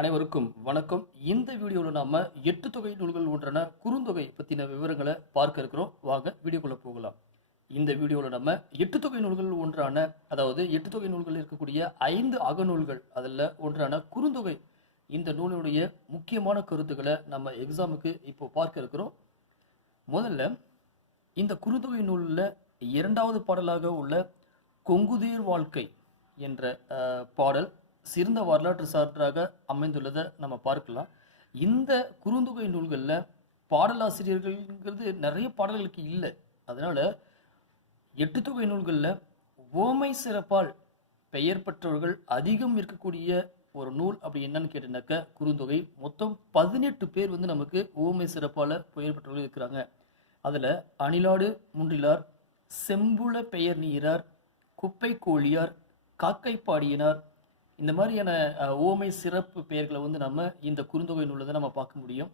அனைவருக்கும் வணக்கம். இந்த வீடியோவில் நாம எட்டு தொகை நூல்கள் ஒன்றான குறுந்தொகை பற்றின விவரங்களை பார்க்க இருக்கிறோம். வாங்க வீடியோக்குள்ள போகலாம். இந்த வீடியோவில் நம்ம எட்டு தொகை நூல்கள் ஒன்றான அதாவது எட்டு தொகை நூல்கள் இருக்கக்கூடிய ஐந்து அகநூல்கள் அதில் ஒன்றான குறுந்தொகை இந்த நூலினுடைய முக்கியமான கருத்துக்களை நம்ம எக்ஸாமுக்கு இப்போ பார்க்க இருக்கிறோம். முதல்ல இந்த குறுந்தொகை நூலில் இரண்டாவது பாடலாக உள்ள கொங்குதீர் வாழ்க்கை என்ற பாடல் சிறந்த வரலாற்று சான்றாக அமைந்துள்ளதை நம்ம பார்க்கலாம். இந்த குறுந்தொகை நூல்களில் பாடலாசிரியர்கள்ங்கிறது நிறைய பாடல்களுக்கு இல்லை. அதனால் எட்டு தொகை நூல்களில் ஓமை சிறப்பால் பெயர் பெற்றவர்கள் அதிகம் இருக்கக்கூடிய ஒரு நூல் அப்படி என்னன்னு கேட்டீங்கன்னாக்க குறுந்தொகை. மொத்தம் பதினெட்டு பேர் வந்து நமக்கு ஓமை சிறப்பால் பெயர் பெற்றவர்கள் இருக்கிறாங்க. அதில் அணிலாடு முன்றிலார் செம்புல பெயர் நீரார் குப்பை கோழியார் காக்கை பாடியினார் இந்த மாதிரியான ஓமை சிறப்பு பெயர்களை வந்து நம்ம இந்த குறுந்தொகை நூலில் தான் நம்ம பார்க்க முடியும்.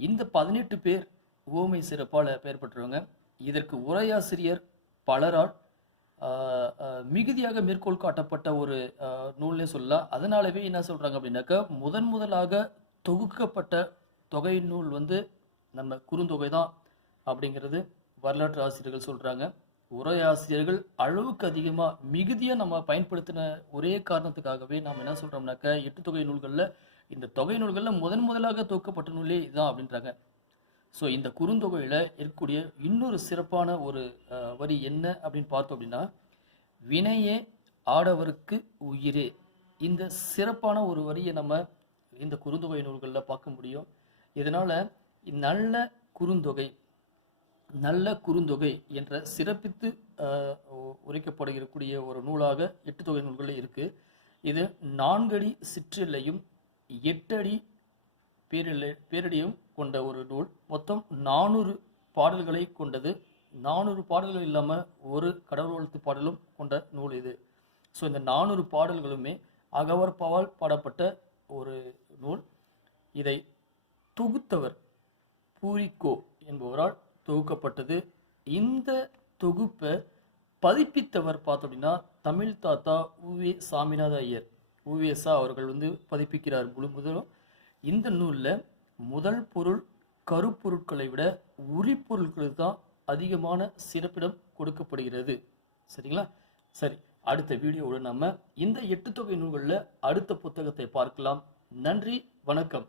இந்த பதினெட்டு பேர் ஓமை சிறப்பால் பெயர் பெற்றவங்க. இதற்கு உரையாசிரியர் பலரால் மிகுதியாக மேற்கோள் காட்டப்பட்ட ஒரு நூல்னே சொல்லலாம். அதனாலவே என்ன சொல்கிறாங்க அப்படின்னாக்கா முதன் முதலாக தொகுக்கப்பட்ட தொகை நூல் வந்து நம்ம குறுந்தொகை தான் அப்படிங்கிறது வரலாற்று ஆசிரியர்கள் சொல்கிறாங்க உரையாசிரியர்கள் அளவுக்கு அதிகமாக மிகுதியாக நம்ம பயன்படுத்தின ஒரே காரணத்துக்காகவே நாம் என்ன சொல்கிறோம்னாக்க எட்டு தொகை நூல்களில் இந்த தொகை நூல்களில் முதன் முதலாக தொகுக்கப்பட்ட நூலே இதுதான் அப்படின்றாங்க. ஸோ இந்த குறுந்தொகையில் இருக்கக்கூடிய இன்னொரு சிறப்பான ஒரு வரி என்ன அப்படின்னு பார்த்தோம் அப்படின்னா வினையே ஆடவருக்கு உயிரே. இந்த சிறப்பான ஒரு வரியை நம்ம இந்த குறுந்தொகை நூல்களில் பார்க்க முடியும். இதனால் நல்ல குறுந்தொகை நல்ல குறுந்தொகை என்ற சிறப்பித்து உரைக்கப்படுகிறக்கூடிய ஒரு நூலாக எட்டு தொகை நூல்களில் இருக்கு. இது நான்கடி சிற்றில்லையும் எட்டடி பேரில்லை பேரடியும் கொண்ட ஒரு நூல். மொத்தம் நானூறு பாடல்களை கொண்டது. நானூறு பாடல்கள் இல்லாமல் ஒரு கடவுள் வாழ்த்து பாடலும் கொண்ட நூல் இது. ஸோ இந்த நானூறு பாடல்களுமே அகவற்பாவால் பாடப்பட்ட ஒரு நூல். இதை தொகுத்தவர் பூரிக்கோ என்பவரால் தொகுக்கப்பட்டது. இந்த தொகுப்பை பதிப்பித்தவர் பார்த்தோம் அப்படின்னா தமிழ் தாத்தா உவே சாமிநாத ஐயர். உவேசா அவர்கள் வந்து பதிப்பிக்கிறார் முழு முதலும். இந்த நூலில் முதல் பொருள் கருப்பொருட்களை விட உரிப்பொருட்களுக்கு தான் அதிகமான சிறப்பிடம் கொடுக்கப்படுகிறது. சரிங்களா? சரி அடுத்த வீடியோவில் நம்ம இந்த எட்டு தொகை நூல்களில் அடுத்த புத்தகத்தை பார்க்கலாம். நன்றி வணக்கம்.